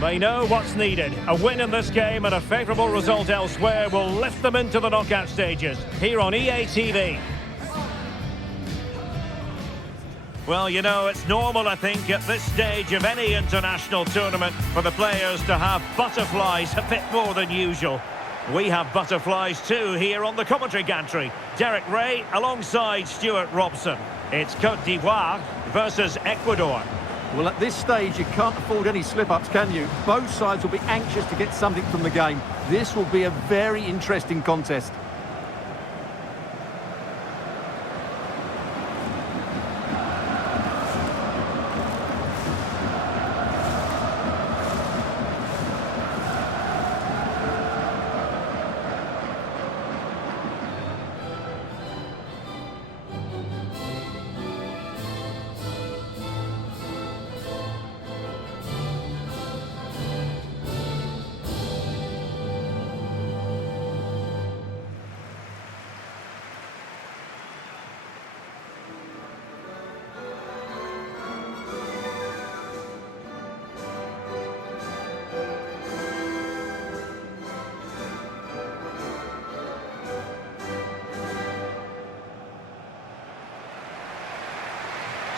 They know what's needed. A win in this game and a favourable result elsewhere will lift them into the knockout stages. Here on EA TV. Well, you know, it's normal, I think, at this stage of any international tournament for the players to have butterflies a bit more than usual. We have butterflies too here on the commentary gantry. Derek Ray alongside Stuart Robson. It's Côte d'Ivoire versus Ecuador. Well, at this stage, you can't afford any slip-ups, can you? Both sides will be anxious to get something from the game. This will be a very interesting contest.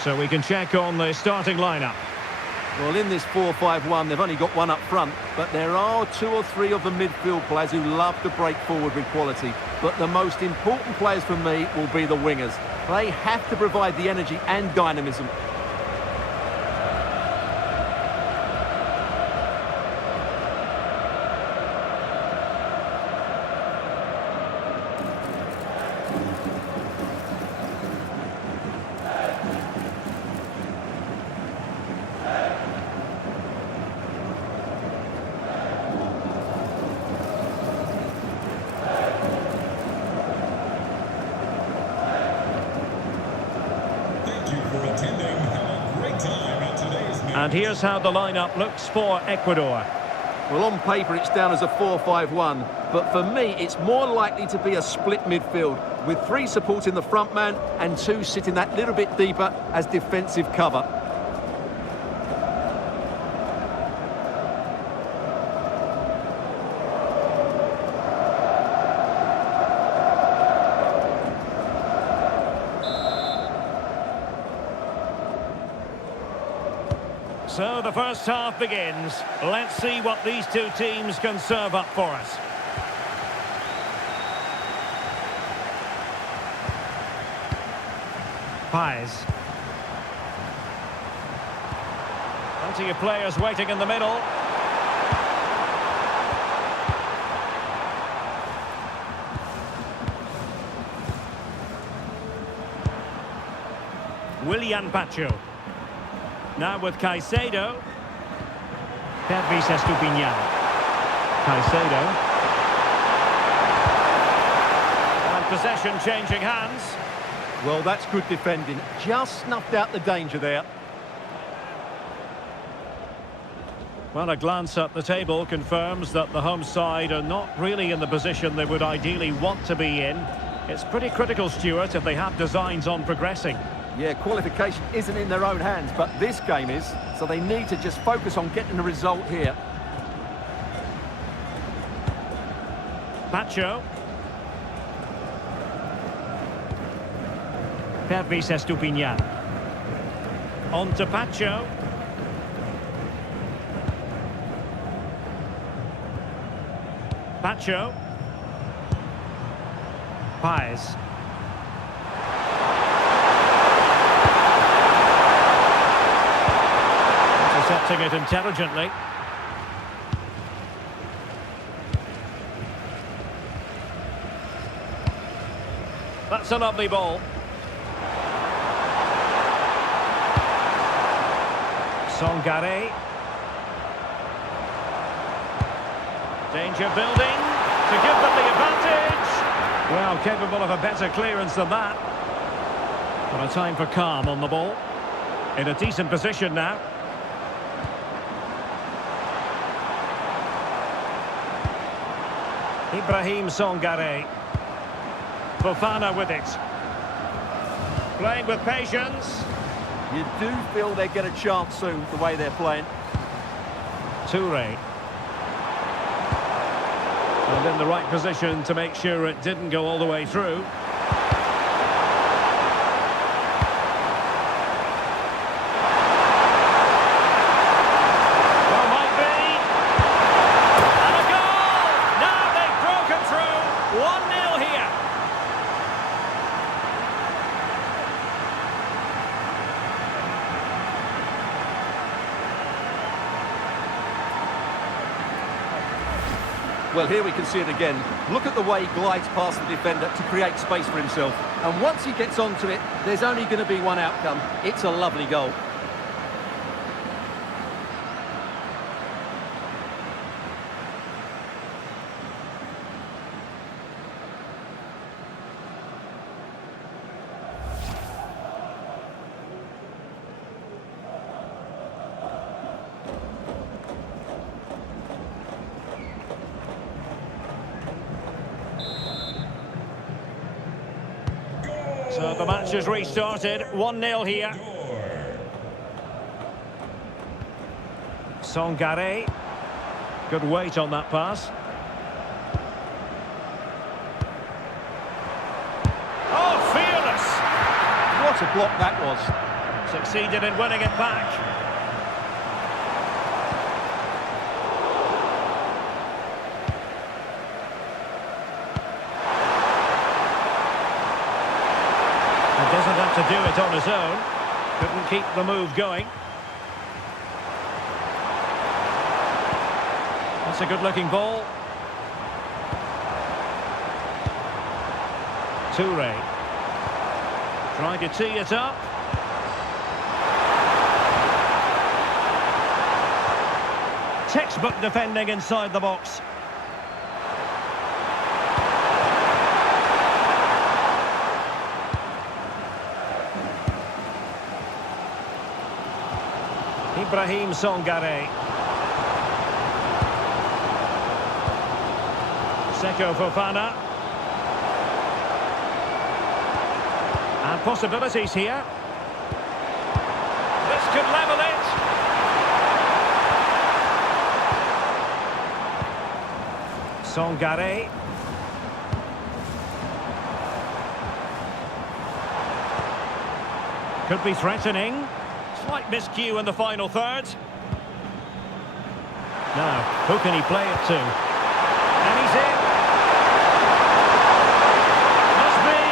So we can check on the starting lineup. Well, in this 4-5-1, they've only got one up front, but there are 2 or 3 of the midfield players who love to break forward with quality. But the most important players for me will be the wingers. They have to provide the energy and dynamism. And here's how the lineup looks for Ecuador. Well, on paper, it's down as a 4-5-1, but for me, it's more likely to be a split midfield, with 3 supporting the front man and 2 sitting that little bit deeper as defensive cover. So the first half begins. Let's see what these 2 teams can serve up for us. Pais. Plenty of players waiting in the middle. Willian Pacho. Now with Caicedo. Pervis Estupinian. Caicedo. And possession changing hands. Well, that's good defending. Just snuffed out the danger there. Well, a glance at the table confirms that the home side are not really in the position they would ideally want to be in. It's pretty critical, Stuart, if they have designs on progressing. Yeah, qualification isn't in their own hands, but this game is, so they need to just focus on getting a result here. Pacho. Pervis Estupinian. On to Pacho. Pacho. Pais. Intercepting it intelligently. That's a lovely ball. Songare. Danger building to give them the advantage. Well, capable of a better clearance than that. But a time for calm on the ball. In a decent position now. Ibrahim Songare. Fofana with it. Playing with patience. You do feel they get a chance soon, the way they're playing. Toure. And in the right position to make sure it didn't go all the way through. Well, might be. And a goal! Now they've broken through. 1-0 here. Well, here we can see it again. Look at the way he glides past the defender to create space for himself. And once he gets onto it, there's only going to be one outcome. It's a lovely goal. So the match has restarted, 1-0 here. Sangare. Good weight on that pass. Oh, fearless! What a block that was. Succeeded in winning it back. He doesn't have to do it on his own. Couldn't keep the move going. That's a good-looking ball. Toure. Trying to tee it up. Textbook defending inside the box. Ibrahim Sangare. Seko Fofana. And possibilities here. This could level it. Sangare. Could be threatening. Slight miscue in the final third. Now, who can he play it to? And he's in. Must be.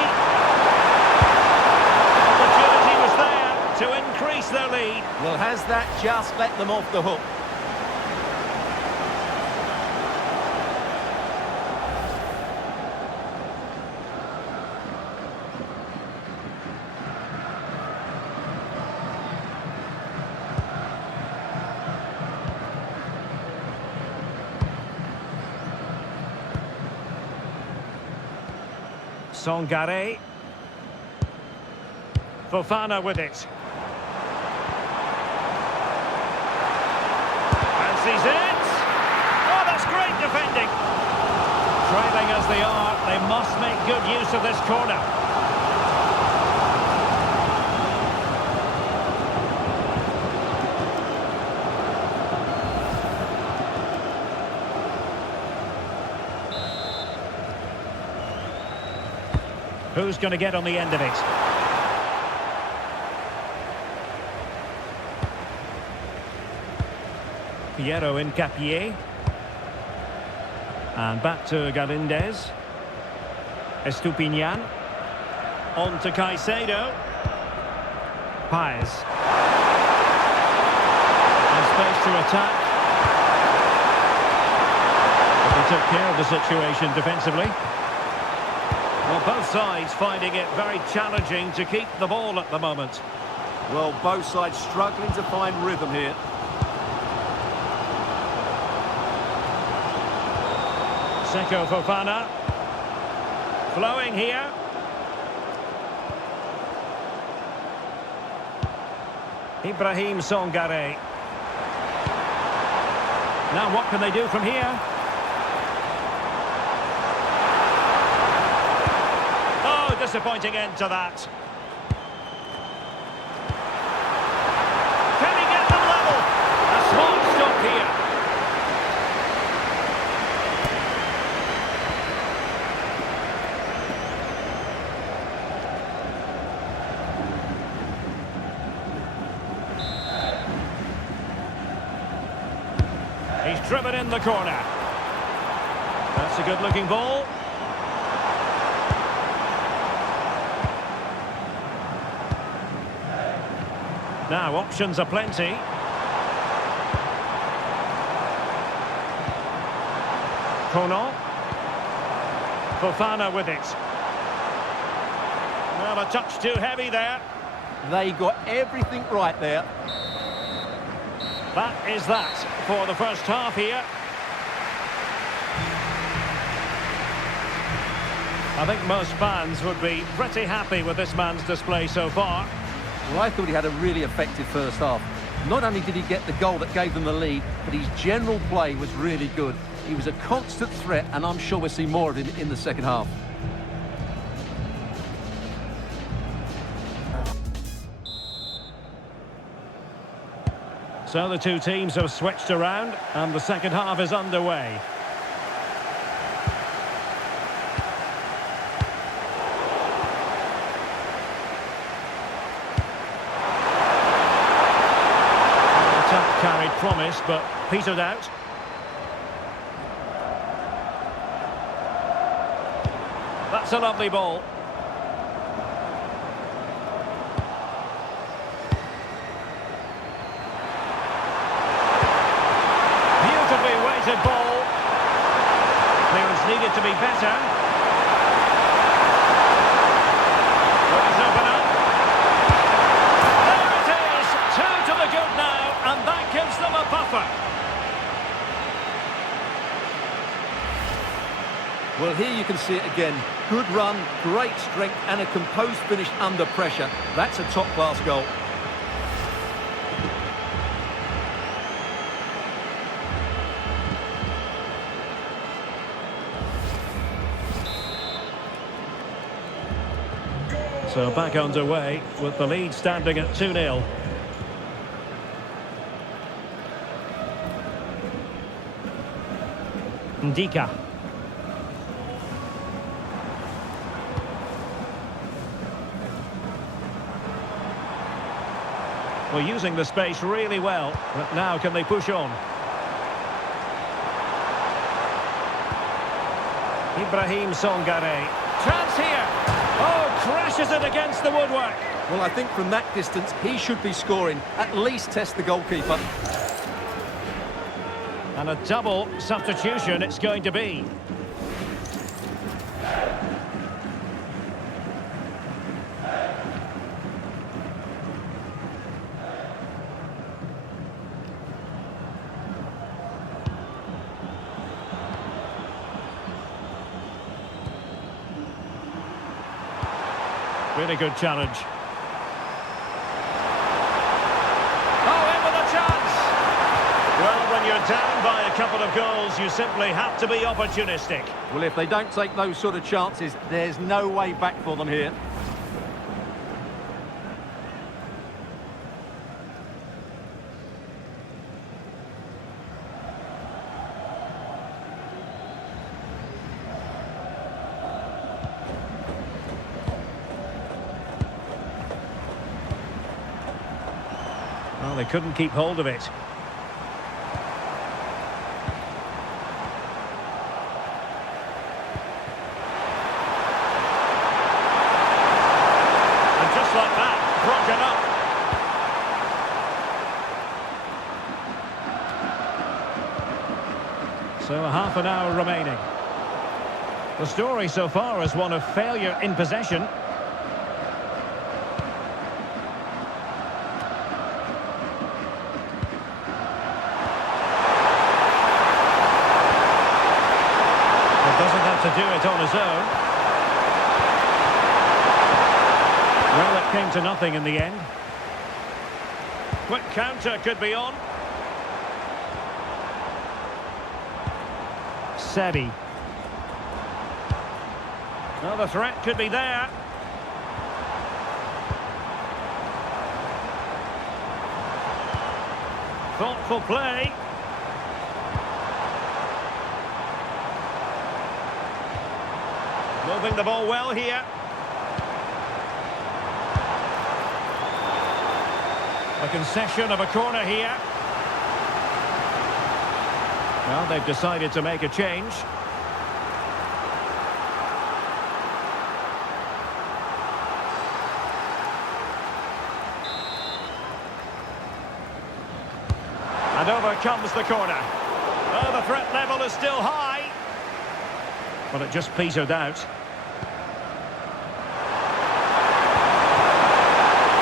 Opportunity was there to increase their lead. Well, has that just let them off the hook? Sangare. Fofana with it. Fancies it. Oh, that's great defending. Trailing as they are, they must make good use of this corner. Who's going to get on the end of it? Piero Incapié. And back to Galindez. Estupinian. On to Caicedo. Paez. And space to attack. But they took care of the situation defensively. Well, both sides finding it very challenging to keep the ball at the moment. Well, both sides struggling to find rhythm here. Seko Fofana. Flowing here. Ibrahim Sangare. Now what can they do from here? Disappointing end to that. Can he get them level? A smart stop here. He's driven in the corner. That's a good-looking ball. Now, options are plenty. Kono. Fofana with it. Well, a touch too heavy there. They got everything right there. That is that for the first half here. I think most fans would be pretty happy with this man's display so far. Well, I thought he had a really effective first half. Not only did he get the goal that gave them the lead, but his general play was really good. He was a constant threat, and I'm sure we'll see more of him in the second half. So the two teams have switched around, and the second half is underway. Attack carried promise, but petered out. That's a lovely ball. Beautifully weighted ball. Clearance needed to be better. Plays open up. There it is! 2 to the good now, and that gives them a buffer. Well, here you can see it again. Good run, great strength, and a composed finish under pressure. That's a top-class goal. So back underway with the lead standing at 2-0. Ndika. Well, using the space really well, but now can they push on? Ibrahim Songare. Chance here! Oh, crashes it against the woodwork. Well, I think from that distance, he should be scoring. At least test the goalkeeper. And a double substitution it's going to be. Really good challenge. Oh, in with a chance! Well, when you're down by a couple of goals, you simply have to be opportunistic. Well, if they don't take those sort of chances, there's no way back for them here. Well, they couldn't keep hold of it. And just like that, broken up. So a half an hour remaining. The story so far is one of failure in possession. Doesn't have to do it on his own. Well, it came to nothing in the end. Quick counter could be on. Sebi. Well, the threat could be there. Thoughtful play. Moving the ball well here. A concession of a corner here. Well, they've decided to make a change. And over comes the corner. Oh, the threat level is still high. Well, it just petered out.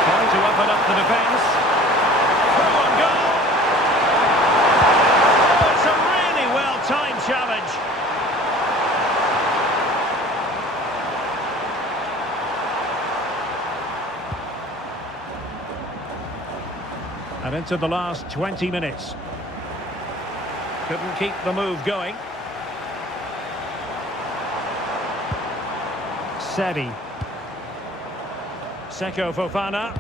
Trying to open up the defence. Through and goal. Oh, it's a really well-timed challenge. And into the last 20 minutes. Couldn't keep the move going. Sedi. Seko Fofana.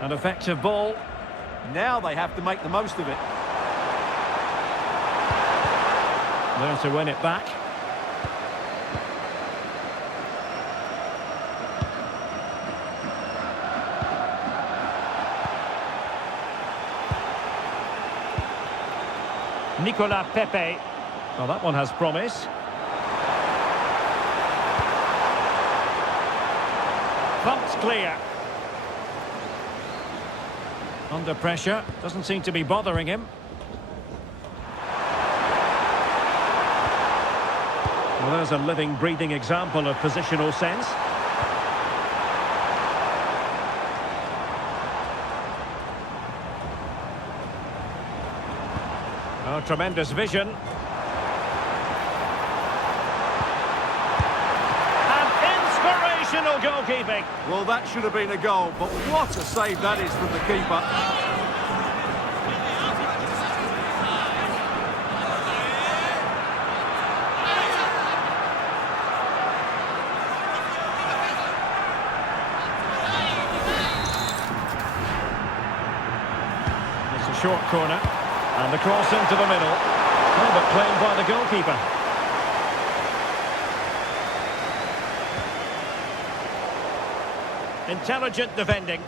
An effective ball. Now they have to make the most of it. There to win it back. Nicolas Pepe. Well, that one has promise. Pumped clear. Under pressure. Doesn't seem to be bothering him. Well, there's a living, breathing example of positional sense. Oh, tremendous vision. And inspirational goalkeeping. Well, that should have been a goal, but what a save that is from the keeper. It's a short corner. And the cross into the middle. Oh, but claimed by the goalkeeper. Intelligent defending.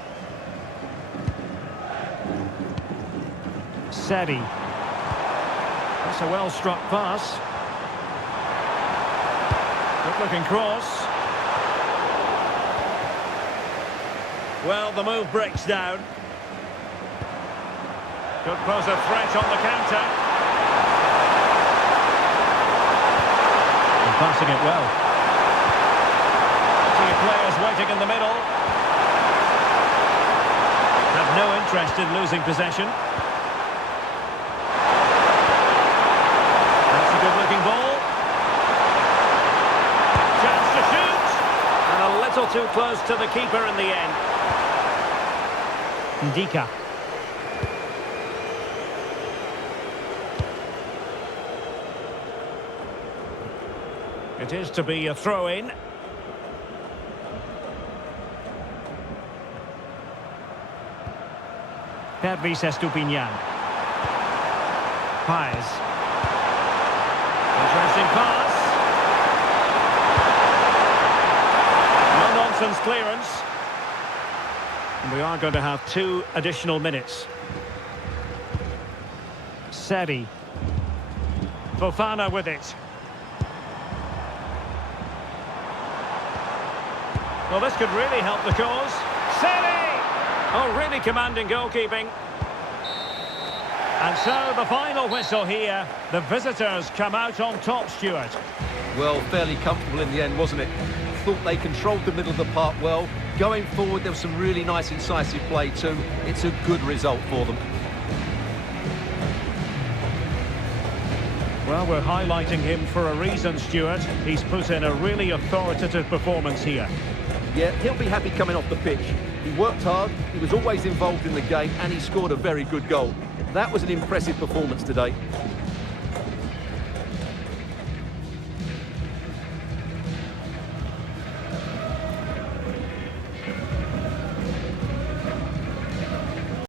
Sedi. That's a well-struck pass. Good-looking cross. Well, the move breaks down. Could pose a threat on the counter. And passing it well. Plenty of players waiting in the middle. Have no interest in losing possession. That's a good-looking ball. Chance to shoot. And a little too close to the keeper in the end. Ndika. It is to be a throw-in. Pervis Estupinian. Paez. Interesting pass. No-nonsense clearance. And we are going to have 2 additional minutes. Sedi. Fofana with it. Well, this could really help the cause. Sedi! Oh, really commanding goalkeeping. And so the final whistle here. The visitors come out on top, Stuart. Well, fairly comfortable in the end, wasn't it? Thought they controlled the middle of the park well. Going forward, there was some really nice, incisive play too. It's a good result for them. Well, we're highlighting him for a reason, Stuart. He's put in a really authoritative performance here. Yeah, he'll be happy coming off the pitch. He worked hard, he was always involved in the game, and he scored a very good goal. That was an impressive performance today.